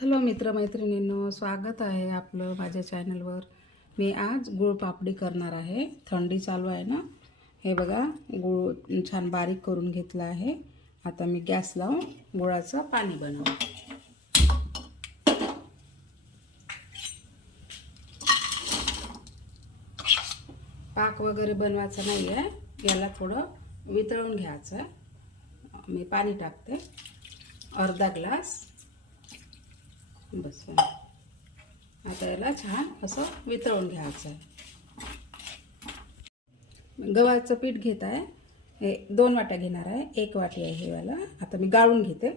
Hello मित्रमैत्रिणींनो स्वागत आहे आपलं माझ्या चॅनलवर. मी आज गुळ पापडी करणार आहे. थंडी चालू आहे ना? हे बघा गुळ छान बारीक करून घेतला आहे. आता मी गॅस लावून गुळाचं पाणी बनव पाक वगैरे बनवायचं नाही आहे याला थोडं वितळून घ्यायचं. आहे मी पाणी टाकते. अर्धा ग्लास. बस आता याला छान असं वितळून घ्यायचं आहे गव्हाचं पीठ घेत आहे. हे दोन वाट्या घेणार आहे. एक वाटी आहे हे वाला. आता मी गाळून घेते.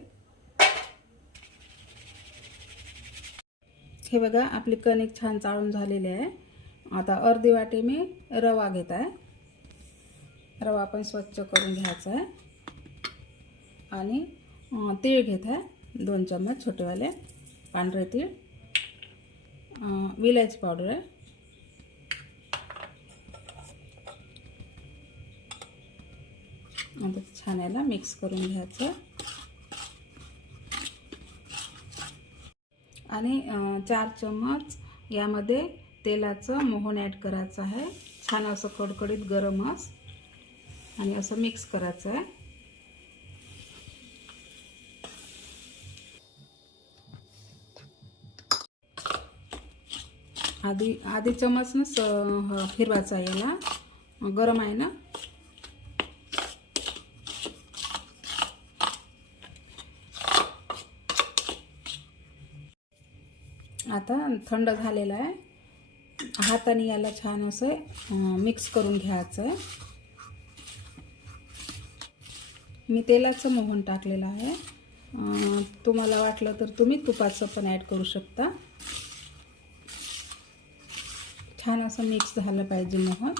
हे बघा आपली कणिक छान चाळून झालेली आहे. आता अर्धी वाटी मी रवा घेत आहे. रवा पण स्वच्छ करून घ्यायचा आहे. आणि तीळ घेत आहे. दोन चम्मच छोटेवाले. पांढरे तीळ विलायची पावडर आहे आता छान याला मिक्स करून घ्यायचं आणि चार चम्मच यामध्ये तेलाचं मोहन ॲड करायचं आहे. छान असं कडकडीत गरमच आणि असं मिक्स करायचं आहे. आधी आधी चमचनंच स फिरवायचा याला. गरम आहे ना? आता थंड झालेला आहे. हाताने याला छान असं मिक्स करून घ्यायचं. आहे मी तेलाचं मोहन टाकलेलं आहे. तुम्हाला वाटलं तर तुम्ही तुपाचं पण ॲड करू शकता. छान असं मिक्स झालं पाहिजे मोहन.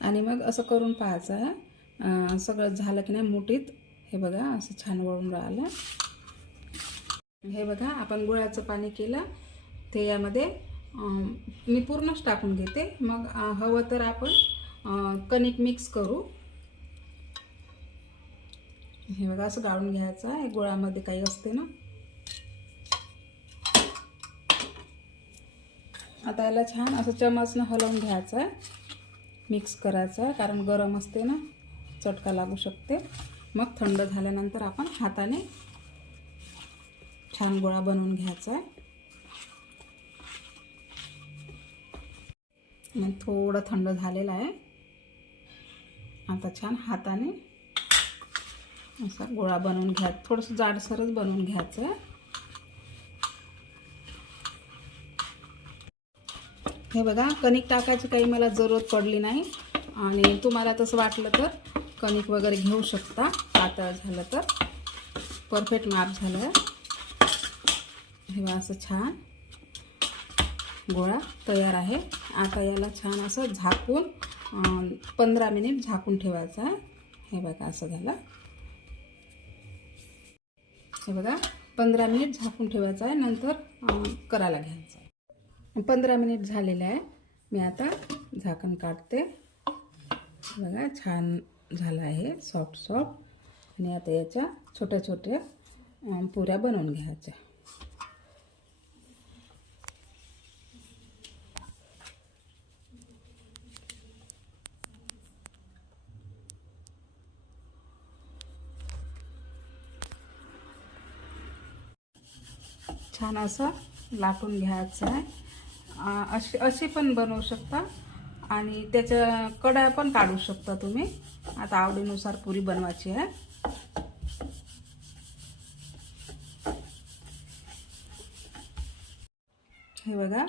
आणि मग असं करून पाहायचं आहे सगळं झालं की नाही मुठीत हे बघा असं छान वळून राहिलं. हे बघा आपण गुळाचं पाणी केलं ते यामध्ये मी पूर्णच टाकून घेते. मग हवं तर आपण कणिक मिक्स करू. हे बघा असं गाळून घ्यायचं आहे. गुळामध्ये काही असते ना आता याला छान असं चमचनं हलवून घ्यायचं आहे. मिक्स करायचं आहे कारण गरम असते ना चटका लागू शकते. मग थंड झाल्यानंतर आपण हाताने छान गोळा बनवून घ्यायचा आहे. मग थोडं थंड झालेलं आहे. आता छान हाताने असा गोळा बनवून घ्या थोडंसं जाडसरच बनवून घ्यायचं आहे. हे बघा कणिक टाकायची काही मला जरूरत पडली नाही. आणि तुम्हाला तसं वाटलं तर कणिक वगैरे घेऊ शकता. पातळ झालं तर. परफेक्ट माप झालं. आहे हे बघा असं छान. गोळा तयार आहे. आता याला छान असं झाकून पंधरा मिनिट झाकून ठेवायचं आहे. हे बघा असं झालं. हे बघा पंधरा मिनिट झाकून ठेवायचं आहे. नंतर करायला घ्यायचं आहे. पंधरा मिनिट झालेलं आहे. मी आता झाकण काढते. बघा छान झालं आहे. सॉफ्ट सॉफ्ट आणि आता याच्या छोट्या छोट्या पुऱ्या बनवून घ्यायच्या. छान असं लाटून घ्यायचं आहे. अशी अशी पण बनवू शकता. आणि त्याच्या कड्या पण काढू शकता तुम्ही. आता आवडीनुसार पुरी बनवायची आहे. हे बघा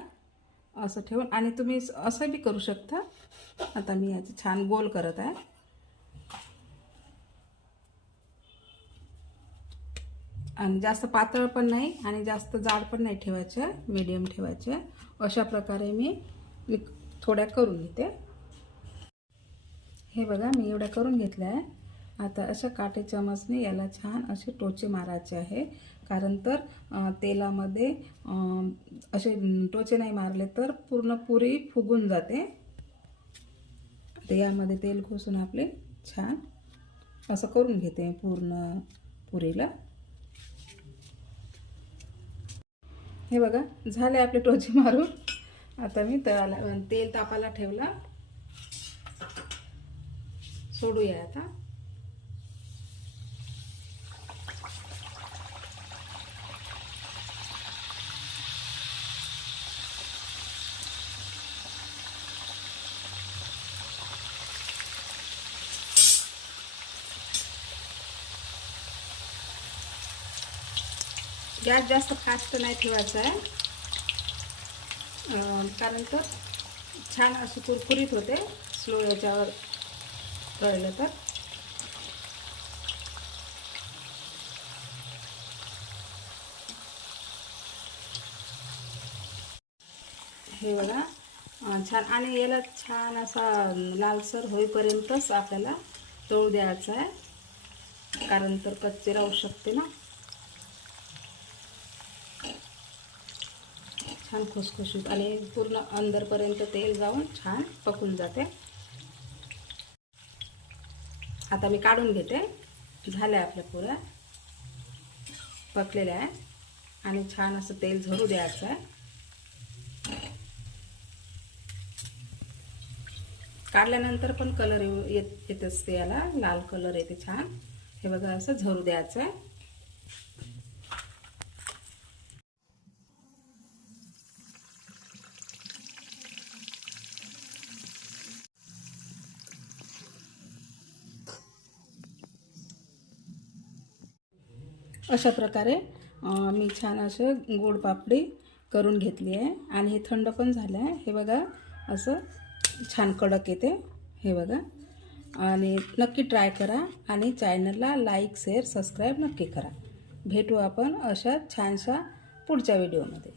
असं ठेवून. आणि तुम्ही असं बी करू शकता. आता मी याचं छान गोल करत आहे. आणि जास्त पातळ पण नाही आणि जास्त जाड पण नाही ठेवायचे मीडियम ठेवायचे. अशा प्रकारे मी थोड्या करून घेते. हे बघा मी एवढ्या करून घेतल्या आहे. आता अशा काटे चमचने याला छान असे टोचे मारायचे आहे. कारण तर तेलामध्ये असे टोचे नाही मारले तर पूर्ण पुरी फुगून जाते. आता यामध्ये तेल घुसून आपले छान असं करून घेते पूर्ण पुरीला. हे बघा झाले आपले टोचे मारून. आता मी तळाला तेल तापाला ठेवला. सोडूया आता. गॅस जास्त फास्ट नाही ठेवायचा आहे. कारण तर छान असं कुरकुरीत होते स्लो याच्यावर कळलं तर. हे बघा छान. आणि याला छान असा लालसर होईपर्यंतच आपल्याला तळू द्यायचा आहे. कारण तर कच्चे राहू शकते ना. छान खुसखुशीत आणि पूर्ण अंदरपर्यंत तेल जाऊन छान पकून जाते. आता मी काढून घेते. झाल्या आपल्या पुऱ्या पकलेल्या आहे. आणि छान असं तेल झरू द्यायचं आहे. काढल्यानंतर पण कलर येऊ येत येत असते याला. लाल कलर येते छान. हे बघा असं झरू द्यायचं आहे. अशा प्रकारे मी छान असं गोड पापडी करून घेतली आहे. आणि हे थंड पण झालं आहे. हे बघा असं छान कडक येते. हे बघा. आणि नक्की ट्राय करा आणि चॅनलला लाईक शेअर सबस्क्राईब नक्की करा. भेटू आपण अशा छानशा पुढच्या व्हिडिओमध्ये.